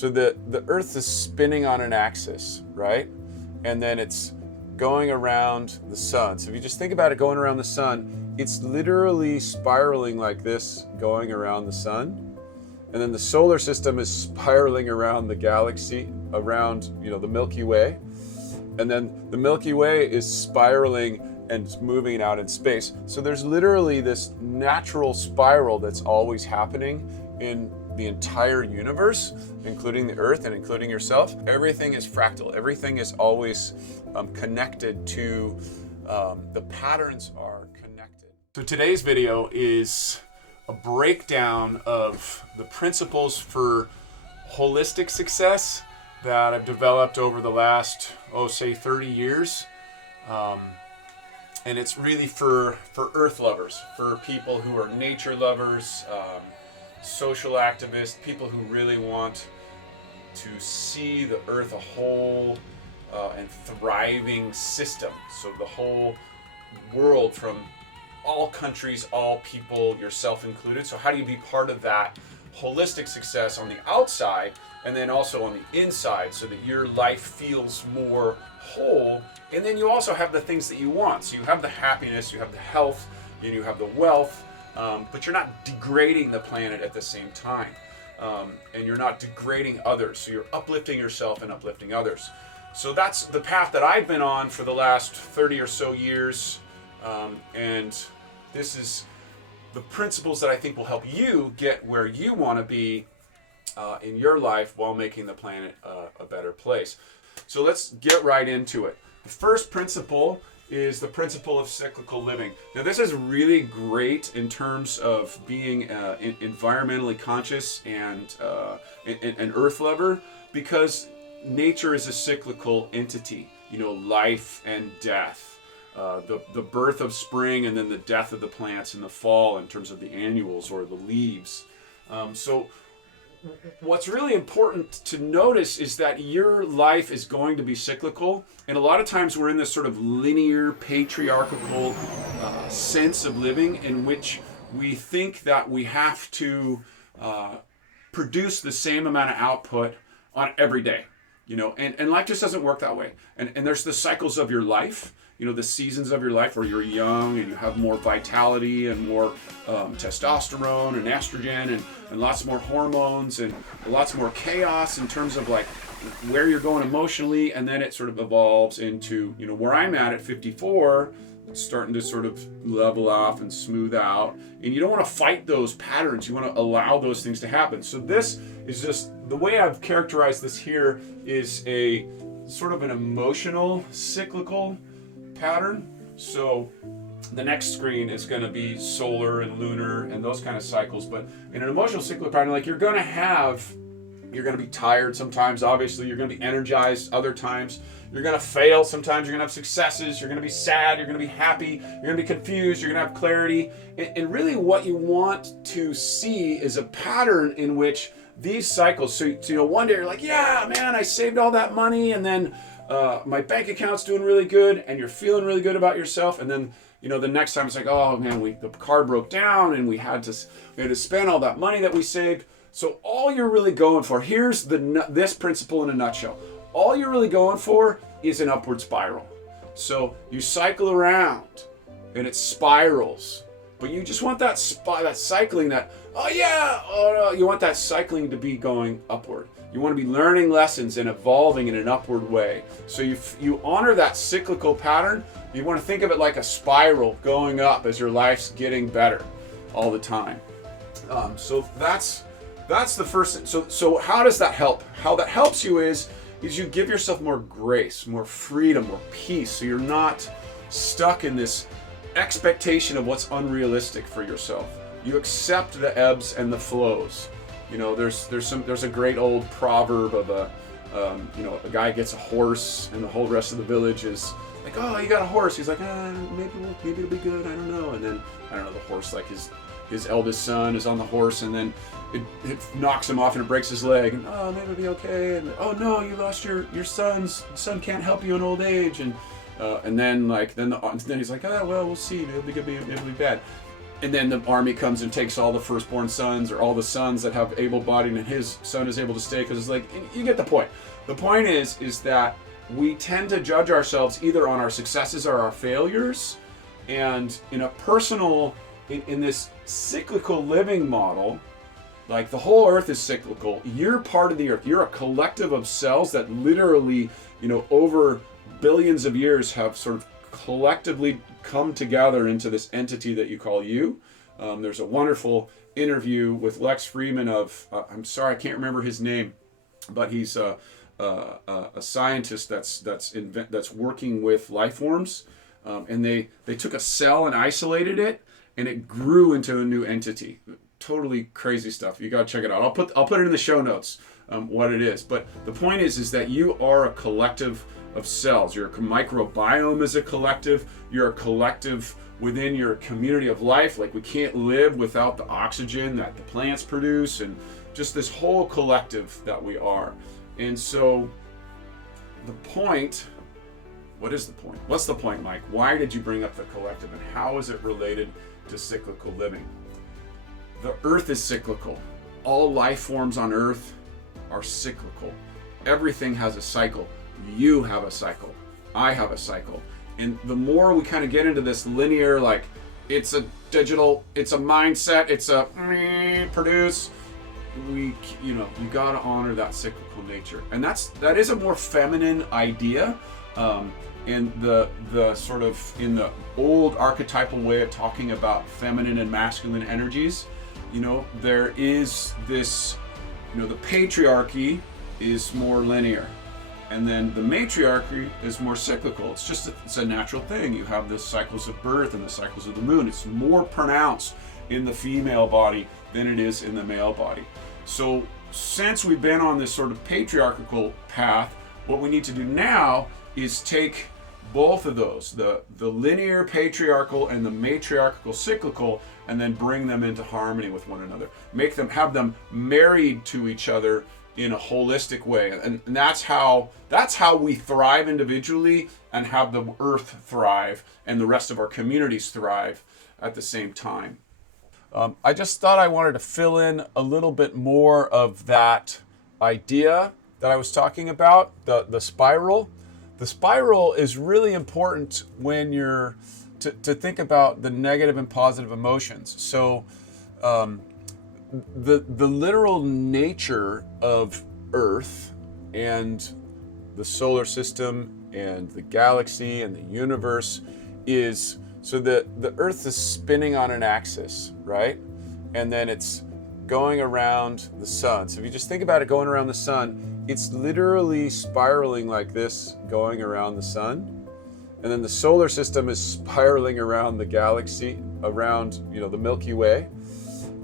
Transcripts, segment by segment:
So the Earth is spinning on an axis, right? And then it's going around the sun. So if you just think about it going around the sun, it's literally spiraling like this, going around the sun. And then the solar system is spiraling around the galaxy, around, the Milky Way. And then the Milky Way is spiraling and moving out in space. So there's literally this natural spiral that's always happening in the entire universe, including the Earth and including yourself. Everything is fractal. Everything is always connected to, the patterns are connected. So today's video is a breakdown of the principles for holistic success that I've developed over the last, say 30 years. And it's really for Earth lovers, for people who are nature lovers, social activists, people who really want to see the Earth a whole and thriving system. So the whole world, from all countries, all people, yourself included. So how do you be part of that holistic success on the outside and then also on the inside, so that your life feels more whole? And then you also have the things that you want. So you have the happiness, you have the health, and you have the wealth, but you're not degrading the planet at the same time. And you're not degrading others. So you're uplifting yourself and uplifting others. So that's the path that I've been on for the last 30 or so years. And this is the principles that I think will help you get where you want to be in your life while making the planet a better place. So let's get right into it. The first principle is the principle of cyclical living. Now this is really great in terms of being environmentally conscious and an earth lover, because nature is a cyclical entity. Life and death. The birth of spring and then the death of the plants in the fall in terms of the annuals or the leaves. So what's really important to notice is that your life is going to be cyclical, and a lot of times we're in this sort of linear, patriarchal sense of living in which we think that we have to produce the same amount of output on every day, and life just doesn't work that way. And there's the cycles of your life, the seasons of your life where you're young and you have more vitality and more testosterone and estrogen and lots more hormones and lots more chaos in terms of like where you're going emotionally. And then it sort of evolves into, where I'm at 54, it's starting to sort of level off and smooth out. And you don't want to fight those patterns. You want to allow those things to happen. So this is just, the way I've characterized this here is a sort of an emotional cyclical pattern. So the next screen is going to be solar and lunar and those kind of cycles. But in an emotional cyclical pattern, like you're going to be tired sometimes, obviously. You're going to be energized other times. You're going to fail sometimes. You're going to have successes. You're going to be sad. You're going to be happy. You're going to be confused. You're going to have clarity. And really what you want to see is a pattern in which these cycles, so one day you're like, yeah, man, I saved all that money, and then my bank account's doing really good, and you're feeling really good about yourself. And then, the next time it's like, oh man, the car broke down and we had to spend all that money that we saved. So all you're really going for, here's this principle in a nutshell. All you're really going for is an upward spiral. So you cycle around and it spirals, but you just want that cycling, you want that cycling to be going upward. You want to be learning lessons and evolving in an upward way. So you honor that cyclical pattern. You want to think of it like a spiral going up as your life's getting better all the time. So that's the first. So how does that help? How that helps you is you give yourself more grace, more freedom, more peace. So you're not stuck in this expectation of what's unrealistic for yourself. You accept the ebbs and the flows. There's a great old proverb of a guy gets a horse and the whole rest of the village is like, oh, you got a horse. He's like, maybe it'll be good. I don't know. And then the horse, like his eldest son is on the horse, and then it knocks him off and it breaks his leg. And maybe it'll be okay. And oh no, you lost your son can't help you in old age. And then he's like, oh well, we'll see. Maybe it'll be good. Maybe it'll be bad. and then the army comes and takes all the firstborn sons, or all the sons that have able-bodied, and his son is able to stay, because it's like, you get the point. The point is that we tend to judge ourselves either on our successes or our failures, and in a personal, in this cyclical living model, like the whole earth is cyclical. You're part of the earth. You're a collective of cells that literally, over billions of years have sort of collectively come together into this entity that you call you. There's a wonderful interview with Lex Friedman of, I'm sorry, I can't remember his name, but he's a scientist that's working with life forms, and they took a cell and isolated it, and it grew into a new entity. Totally crazy stuff. You gotta check it out. I'll put it in the show notes, what it is. But the point is that you are a collective of cells. Your microbiome is a collective. You're a collective within your community of life. Like, we can't live without the oxygen that the plants produce, and just this whole collective that we are. And so the point, what is the point? What's the point, Mike? Why did you bring up the collective, and how is it related to cyclical living? The earth is cyclical. All life forms on earth are cyclical. Everything has a cycle. You have a cycle. I have a cycle. And the more we kind of get into this linear, like, it's a digital, it's a mindset, it's a produce, you gotta honor that cyclical nature. And that is a more feminine idea. And the sort of, in the old archetypal way of talking about feminine and masculine energies, there is this, the patriarchy is more linear, and then the matriarchy is more cyclical. It's a natural thing. You have the cycles of birth and the cycles of the moon. It's more pronounced in the female body than it is in the male body. So since we've been on this sort of patriarchal path, what we need to do now is take both of those, the linear patriarchal and the matriarchal cyclical, and then bring them into harmony with one another. Have them married to each other in a holistic way. And that's how we thrive individually, and have the earth thrive and the rest of our communities thrive at the same time. I just thought I wanted to fill in a little bit more of that idea that I was talking about, the spiral. The spiral is really important when you're to think about the negative and positive emotions. So the literal nature of Earth and the solar system and the galaxy and the universe is, so the Earth is spinning on an axis, right? And then it's going around the sun. So if you just think about it going around the sun, it's literally spiraling like this, going around the sun. And then the solar system is spiraling around the galaxy, around, the Milky Way.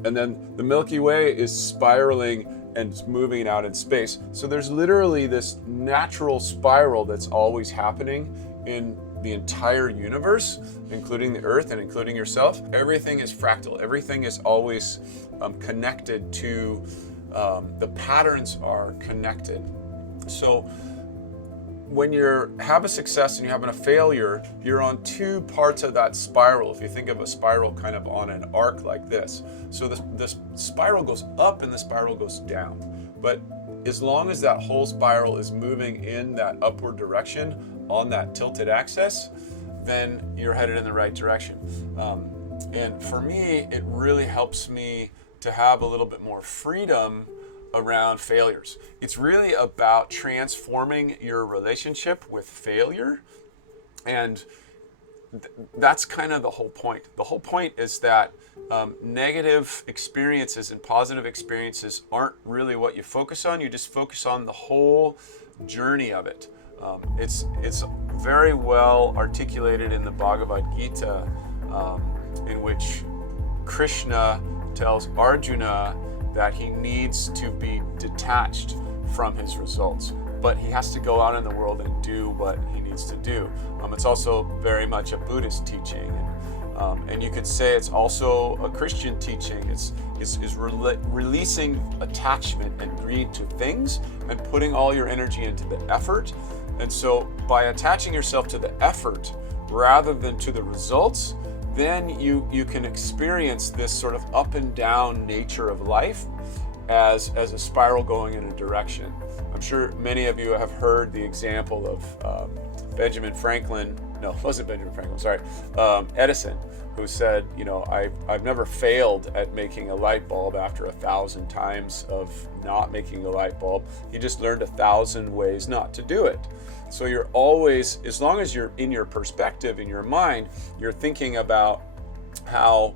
And then the Milky Way is spiraling and moving out in space. So there's literally this natural spiral that's always happening in the entire universe, including the Earth and including yourself. Everything is fractal. Everything is always connected to, the patterns are connected. So when you have a success and you're having a failure, you're on two parts of that spiral. If you think of a spiral kind of on an arc like this. So the spiral goes up and the spiral goes down. But as long as that whole spiral is moving in that upward direction on that tilted axis, then you're headed in the right direction. And for me, it really helps me to have a little bit more freedom around failures. It's really about transforming your relationship with failure, and that's kind of the whole point. The whole point is that negative experiences and positive experiences aren't really what you focus on. You just focus on the whole journey of it. It's very well articulated in the Bhagavad Gita, in which Krishna tells Arjuna that he needs to be detached from his results, but he has to go out in the world and do what he needs to do. It's also very much a Buddhist teaching, and you could say it's also a Christian teaching. It's releasing attachment and greed to things and putting all your energy into the effort. And so by attaching yourself to the effort rather than to the results, then you can experience this sort of up and down nature of life as a spiral going in a direction. I'm sure many of you have heard the example of Benjamin Franklin. No, it wasn't Benjamin Franklin, sorry. Edison, who said, I've never failed at making a light bulb after 1,000 times of not making a light bulb. He just learned 1,000 ways not to do it. So you're always, as long as you're in your perspective, in your mind, you're thinking about how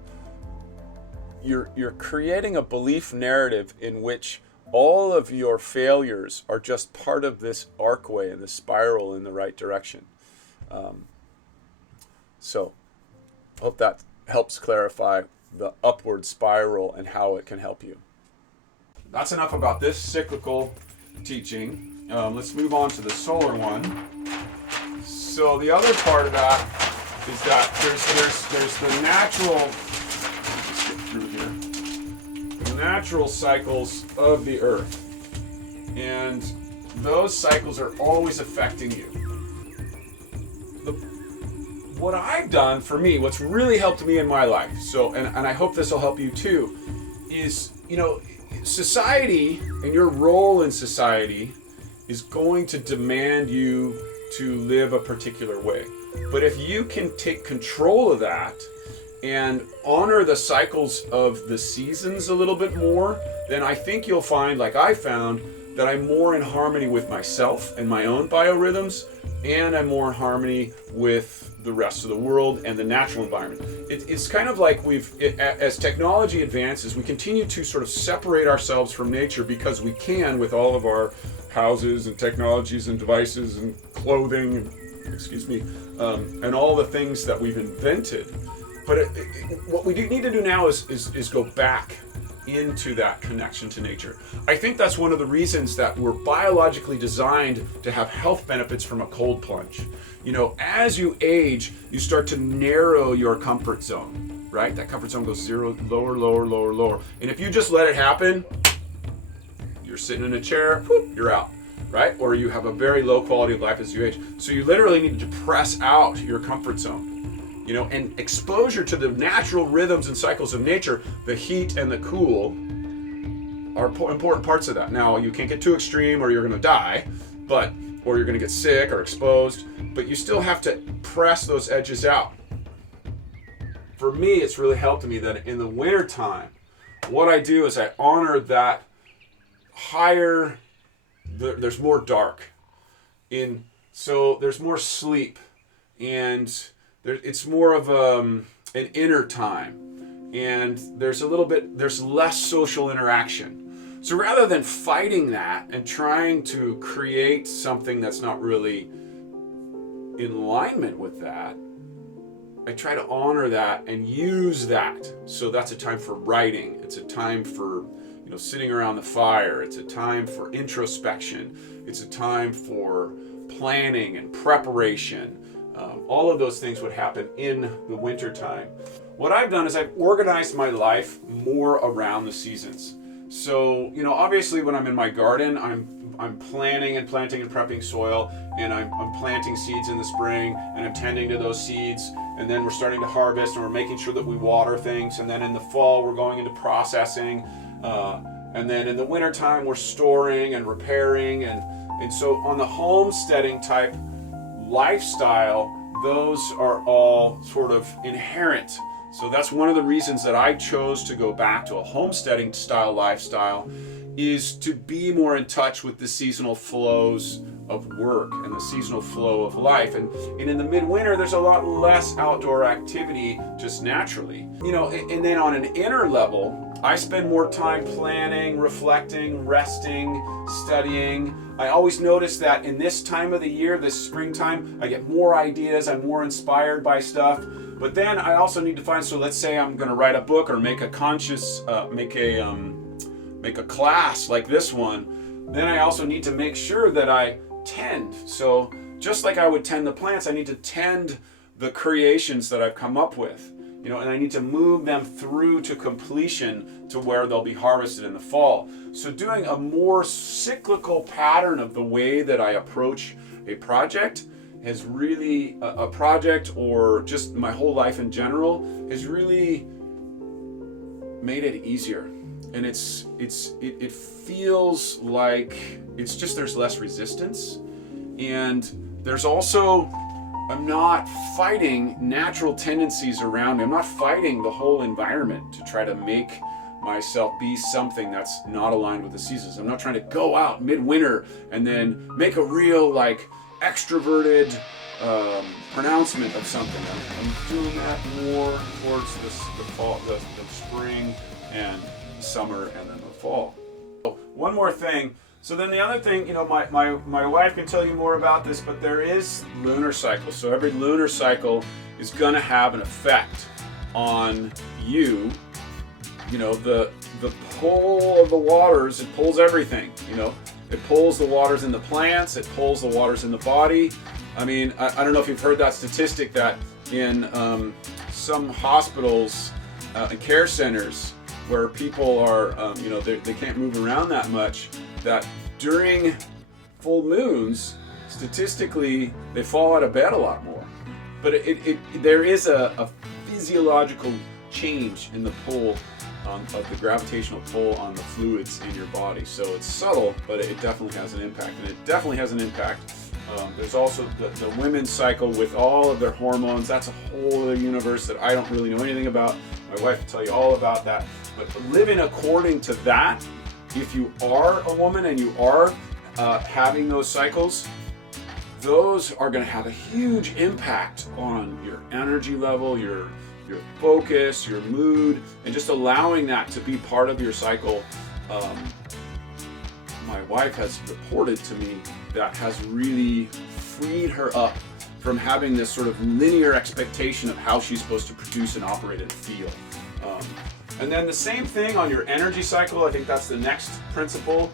you're creating a belief narrative in which all of your failures are just part of this arcway and the spiral in the right direction. So hope that helps clarify the upward spiral and how it can help you. That's enough about this cyclical teaching. Let's move on to the solar one. So the other part of that is that there's the natural, let's get through here, the natural cycles of the earth. And those cycles are always affecting you. What I've done for me, what's really helped me in my life, so and I hope this will help you too, is society and your role in society is going to demand you to live a particular way. But if you can take control of that and honor the cycles of the seasons a little bit more, then I think you'll find, like I found, that I'm more in harmony with myself and my own biorhythms, and I'm more in harmony with the rest of the world and the natural environment. It's kind of like as technology advances, we continue to sort of separate ourselves from nature because we can with all of our houses and technologies and devices and clothing, and all the things that we've invented. But what we need to do now is go back into that connection to nature. I think that's one of the reasons that we're biologically designed to have health benefits from a cold plunge. As you age, you start to narrow your comfort zone, right? That comfort zone goes zero, lower, lower, lower, lower. And if you just let it happen, you're sitting in a chair, whoop, you're out, right? Or you have a very low quality of life as you age. So you literally need to press out your comfort zone. And exposure to the natural rhythms and cycles of nature, the heat and the cool, are important parts of that. Now, you can't get too extreme or you're going to die, or you're going to get sick or exposed, but you still have to press those edges out. For me, it's really helped me that in the wintertime, what I do is I honor that higher, there's more dark. So there's more sleep, and it's more of an inner time, and there's less social interaction. So rather than fighting that and trying to create something that's not really in alignment with that, I try to honor that and use that. So that's a time for writing. It's a time for sitting around the fire. It's a time for introspection. It's a time for planning and preparation. All of those things would happen in the winter time. What I've done is I've organized my life more around the seasons. So, obviously when I'm in my garden, I'm planting and prepping soil, and I'm planting seeds in the spring, and I'm tending to those seeds, and then we're starting to harvest, and we're making sure that we water things, and then in the fall we're going into processing, and then in the wintertime we're storing and repairing, and so on the homesteading type lifestyle, those are all sort of inherent. So that's one of the reasons that I chose to go back to a homesteading style lifestyle, is to be more in touch with the seasonal flows of work and the seasonal flow of life. And in the midwinter, there's a lot less outdoor activity just naturally. And then on an inner level, I spend more time planning, reflecting, resting, studying. I always notice that in this time of the year, this springtime, I get more ideas, I'm more inspired by stuff. But then I also need to find, so let's say I'm gonna write a book or make a class like this one, then I also need to make sure that I tend. So just like I would tend the plants, I need to tend the creations that I've come up with. And I need to move them through to completion to where they'll be harvested in the fall. So doing a more cyclical pattern of the way that I approach a project has really, a project or just my whole life in general has really made it easier. And it feels like it's just, there's less resistance. And there's also, I'm not fighting natural tendencies around me. I'm not fighting the whole environment to try to make myself be something that's not aligned with the seasons. I'm not trying to go out midwinter and then make a real like extroverted pronouncement of something. I'm doing that more towards the fall, the spring and summer and then the fall. So one more thing. So then the other thing, you know, my wife can tell you more about this, but there is lunar cycles. So every lunar cycle is going to have an effect on you. You know, the pull of the waters, it pulls everything, you know. It pulls the waters in the plants, it pulls the waters in the body. I mean, I don't know if you've heard that statistic that in some hospitals and care centers where people are, you know, they can't move around that much, that during full moons, statistically, they fall out of bed a lot more. But there is a physiological change in the pull of the gravitational pull on the fluids in your body. So it's subtle, but it definitely has an impact. And it definitely has an impact. There's also the women's cycle with all of their hormones. That's a whole other universe that I don't really know anything about. My wife will tell you all about that. But living according to that, if you are a woman and you are having those cycles, those are going to have a huge impact on your energy level, your focus, your mood, and just allowing that to be part of your cycle. My wife has reported to me that has really freed her up from having this sort of linear expectation of how she's supposed to produce and operate and feel. And then the same thing on your energy cycle. I think that's the next principle.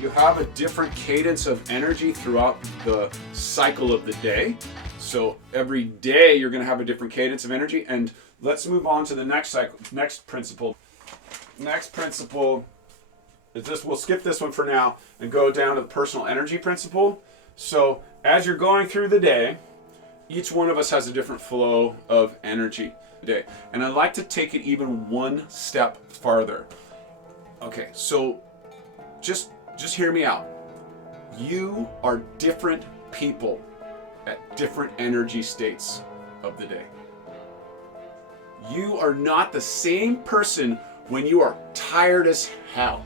You have a different cadence of energy throughout the cycle of the day. So every day you're going to have a different cadence of energy. And let's move on to the next principle. Next principle is this. We'll skip this one for now and go down to the personal energy principle. So as you're going through the day, each one of us has a different flow of energy today. And I'd like to take it even one step farther. Okay, so just hear me out. You are different people at different energy states of the day. You are not the same person when you are tired as hell.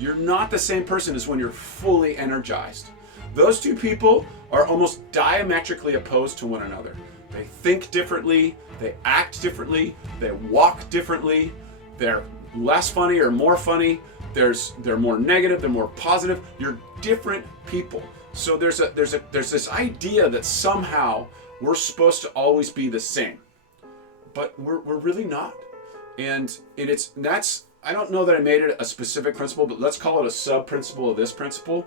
You're not the same person as when you're fully energized. Those two people are almost diametrically opposed to one another. They think differently, they act differently, they walk differently, they're less funny or more funny, they're more negative, they're more positive. You're different people. So there's this idea that somehow we're supposed to always be the same, but we're really not. And that's, I don't know that I made it a specific principle, but let's call it a sub-principle of this principle.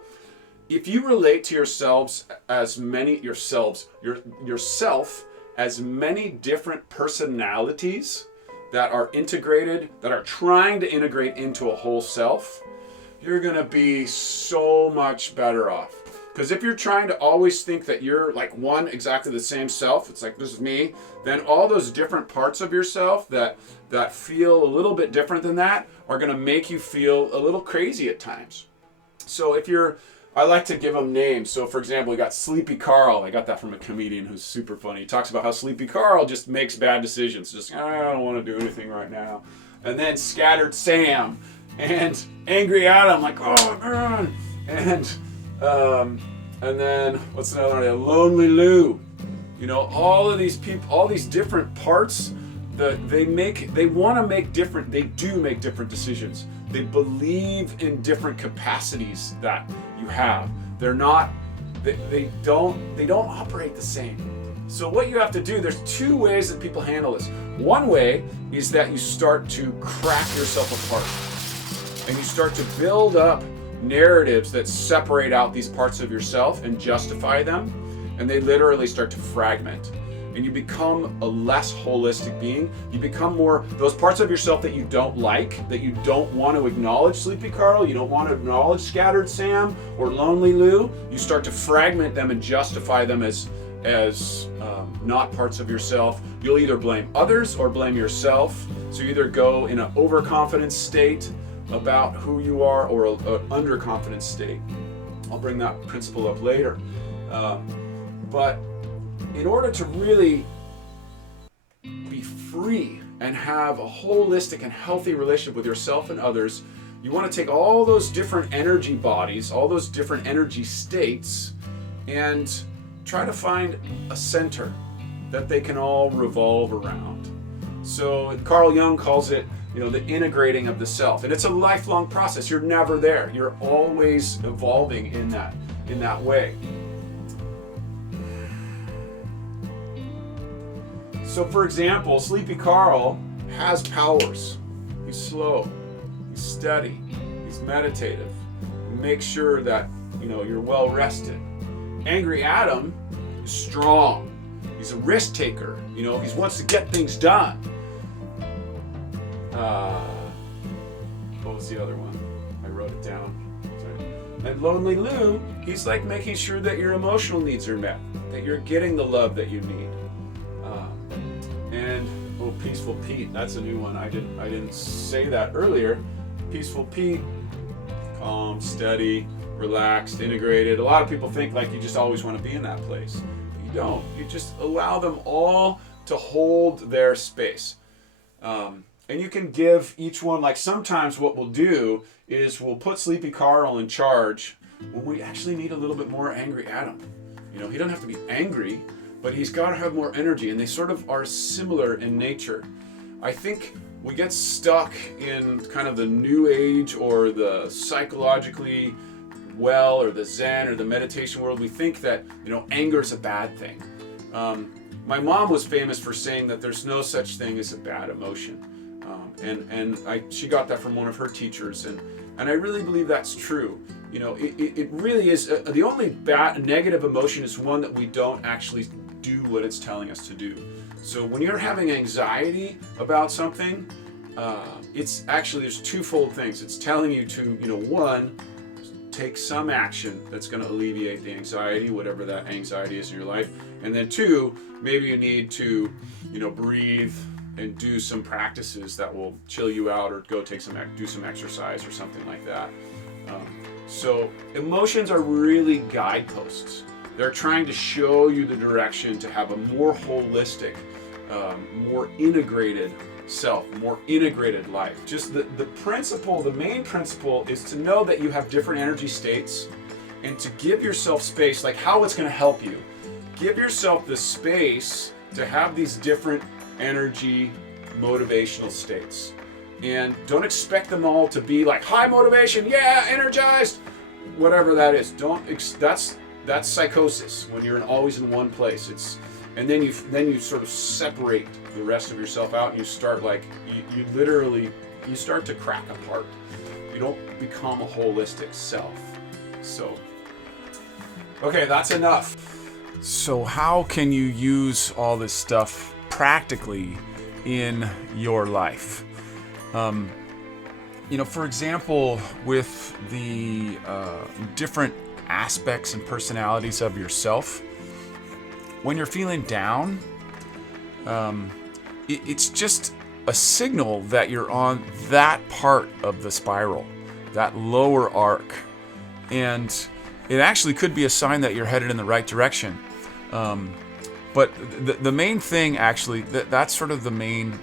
If you relate to yourself as many different personalities that are integrated, that are trying to integrate into a whole self, you're gonna be so much better off. Because if you're trying to always think that you're like one exactly the same self, it's like, this is me, then all those different parts of yourself that feel a little bit different than that are gonna make you feel a little crazy at times. So I like to give them names. So for example, we got Sleepy Carl. I got that from a comedian who's super funny. He talks about how Sleepy Carl just makes bad decisions. Just, I don't want to do anything right now. And then Scattered Sam and Angry Adam, like, oh man. And then what's another one? Lonely Lou. You know, all of these people, all these different parts that they want to make different, they do make different decisions. They believe in different capacities that you have. They don't operate the same. So what you have to do, there's two ways that people handle this. One way is that you start to crack yourself apart and you start to build up narratives that separate out these parts of yourself and justify them, and they literally start to fragment. and you become a less holistic being. You become more those parts of yourself that you don't like, that you don't want to acknowledge, Sleepy Carl, you don't want to acknowledge Scattered Sam or Lonely Lou. You start to fragment them and justify them as not parts of yourself. You'll either blame others or blame yourself. So you either go in an overconfident state about who you are or an underconfident state. I'll bring that principle up later. But in order to really be free and have a holistic and healthy relationship with yourself and others, you want to take all those different energy bodies, all those different energy states, and try to find a center that they can all revolve around. So Carl Jung calls it, the integrating of the self, and it's a lifelong process. You're never there. You're always evolving in that way. So, for example, Sleepy Carl has powers. He's slow. He's steady. He's meditative. Make sure that you're well rested. Angry Adam is strong. He's a risk taker. He wants to get things done. What was the other one? I wrote it down. Sorry. And Lonely Lou, he's like making sure that your emotional needs are met, that you're getting the love that you need. And Peaceful Pete, that's a new one. I didn't say that earlier. Peaceful Pete, calm, steady, relaxed, integrated. A lot of people think like you just always want to be in that place. But you don't. You just allow them all to hold their space. And you can give each one, like sometimes what we'll do is we'll put Sleepy Carl in charge when we actually need a little bit more Angry Adam. He doesn't have to be angry, but he's got to have more energy, and they sort of are similar in nature. I think we get stuck in kind of the New Age or the psychologically well or the Zen or the meditation world. We think that, anger is a bad thing. My mom was famous for saying that there's no such thing as a bad emotion. She got that from one of her teachers, and I really believe that's true. It really is. The only negative emotion is one that we don't actually do what it's telling us to do. So when you're having anxiety about something, it's actually, there's twofold things. It's telling you to, one, take some action that's going to alleviate the anxiety, whatever that anxiety is in your life. And then two, maybe you need to, breathe and do some practices that will chill you out, or go do some exercise or something like that. So emotions are really guideposts. They're trying to show you the direction to have a more holistic, more integrated self, more integrated life. Just the main principle is to know that you have different energy states, and to give yourself space, like how it's going to help you. Give yourself the space to have these different energy motivational states. And don't expect them all to be like high motivation, yeah, energized, whatever that is. That's psychosis, when you're always in one place. And then you sort of separate the rest of yourself out, and you start you start to crack apart. You don't become a holistic self. So, okay, that's enough. So how can you use all this stuff practically in your life? For example, with the different aspects and personalities of yourself, when you're feeling down, it's just a signal that you're on that part of the spiral, that lower arc, and it actually could be a sign that you're headed in the right direction. But the main thing, actually, that's sort of the main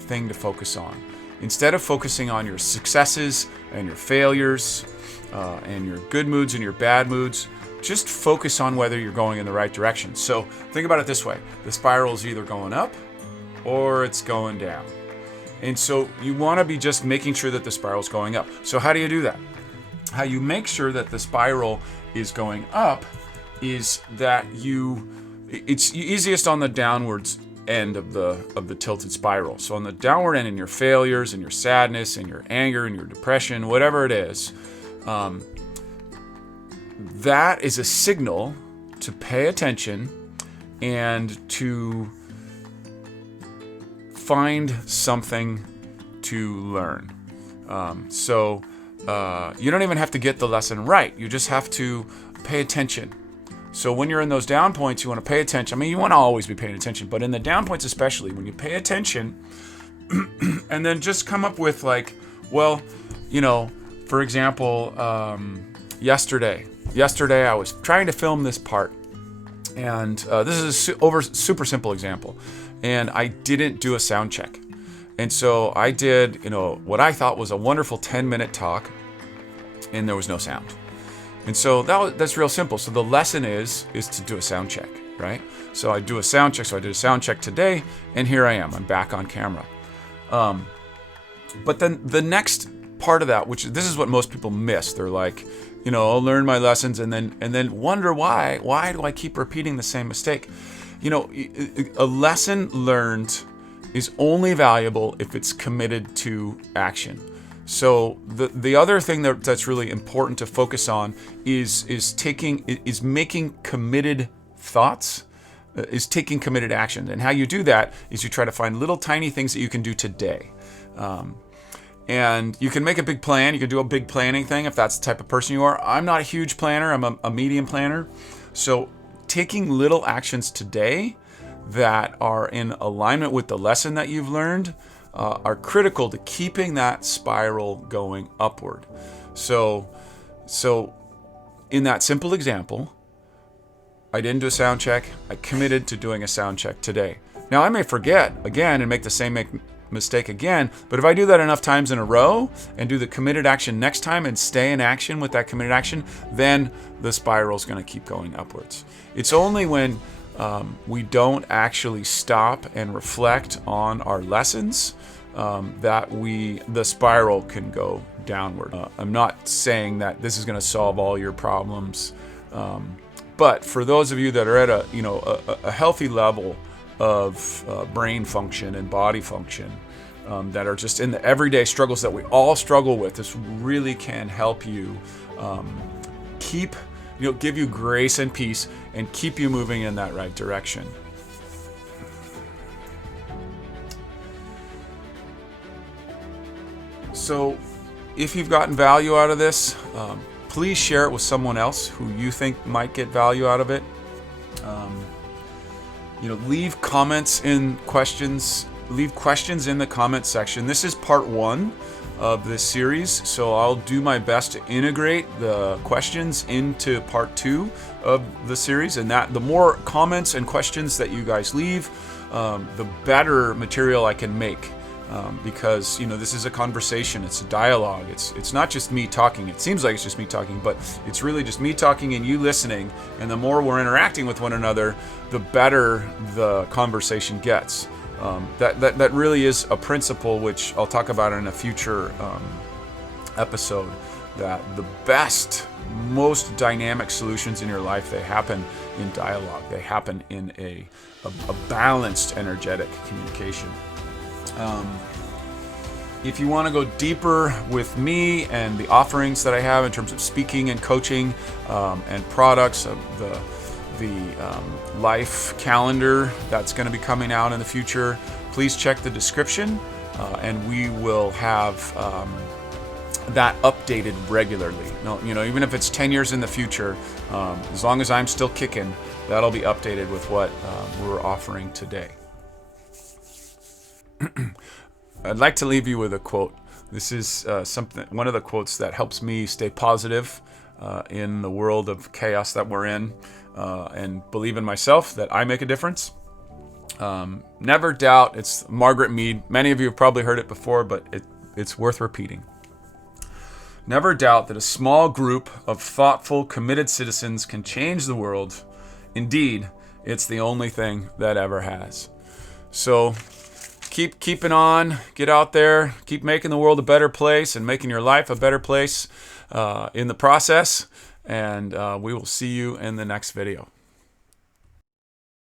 thing to focus on. Instead of focusing on your successes and your failures and your good moods and your bad moods, just focus on whether you're going in the right direction. So think about it this way. The spiral is either going up or it's going down. And so you want to be just making sure that the spiral is going up. So how do you do that? How you make sure that the spiral is going up is that it's easiest on the downwards end of the tilted spiral. So on the downward end, in your failures and your sadness and your anger and your depression, whatever it is, that is a signal to pay attention and to find something to learn. So you don't even have to get the lesson right. You just have to pay attention. So when you're in those down points, you want to pay attention. I mean, you want to always be paying attention, but in the down points especially, when you pay attention, and then just come up with like, well, you know, for example, yesterday I was trying to film this part, and this is a super simple example, and I didn't do a sound check. And so I did, you know, what I thought was a wonderful 10-minute talk, and there was no sound. And so that's real simple. So the lesson is to do a sound check, right? So I do a sound check. So I did a sound check today, and here I am. I'm back on camera. But then the next part of that, which this is what most people miss. They're like, you know, I'll learn my lessons and then wonder why do I keep repeating the same mistake? You know, a lesson learned is only valuable if it's committed to action. So the other thing that's really important to focus on is making committed thoughts, is taking committed action. And how you do that is you try to find little tiny things that you can do today. And you can make a big plan. You can do a big planning thing if that's the type of person you are. I'm not a huge planner. I'm a medium planner. So taking little actions today that are in alignment with the lesson that you've learned are critical to keeping that spiral going upward. So in that simple example, I didn't do a sound check. I committed to doing a sound check today. Now I may forget again and make the same mistake again, but if I do that enough times in a row and do the committed action next time and stay in action with that committed action, then the spiral is going to keep going upwards. It's only when we don't actually stop and reflect on our lessons that the spiral can go downward. I'm not saying that this is going to solve all your problems, but for those of you that are at a healthy level of brain function and body function, that are just in the everyday struggles that we all struggle with, this really can help you give you grace and peace and keep you moving in that right direction. So if you've gotten value out of this, please share it with someone else who you think might get value out of it. Leave questions in the comment section. This is part 1 of this series, so I'll do my best to integrate the questions into part 2 of the series, and that the more comments and questions that you guys leave, the better material I can make, because this is a conversation, it's a dialogue, it's not just me talking. It seems like it's just me talking, but it's really just me talking and you listening, and the more we're interacting with one another, the better the conversation gets. That really is a principle which I'll talk about in a future episode, that the best, most dynamic solutions in your life, they happen in dialogue. They happen in a balanced, energetic communication. If you want to go deeper with me and the offerings that I have in terms of speaking and coaching and products, the life calendar that's going to be coming out in the future, please check the description, and we will have that updated regularly. Even if it's 10 years in the future, as long as I'm still kicking, that'll be updated with what we're offering today. I'd like to leave you with a quote. This is one of the quotes that helps me stay positive in the world of chaos that we're in, and believe in myself that I make a difference. Never doubt. It's Margaret Mead. Many of you have probably heard it before, but it's worth repeating. Never doubt that a small group of thoughtful, committed citizens can change the world. Indeed, it's the only thing that ever has. So keep keeping on, get out there, keep making the world a better place and making your life a better place in the process. And we will see you in the next video.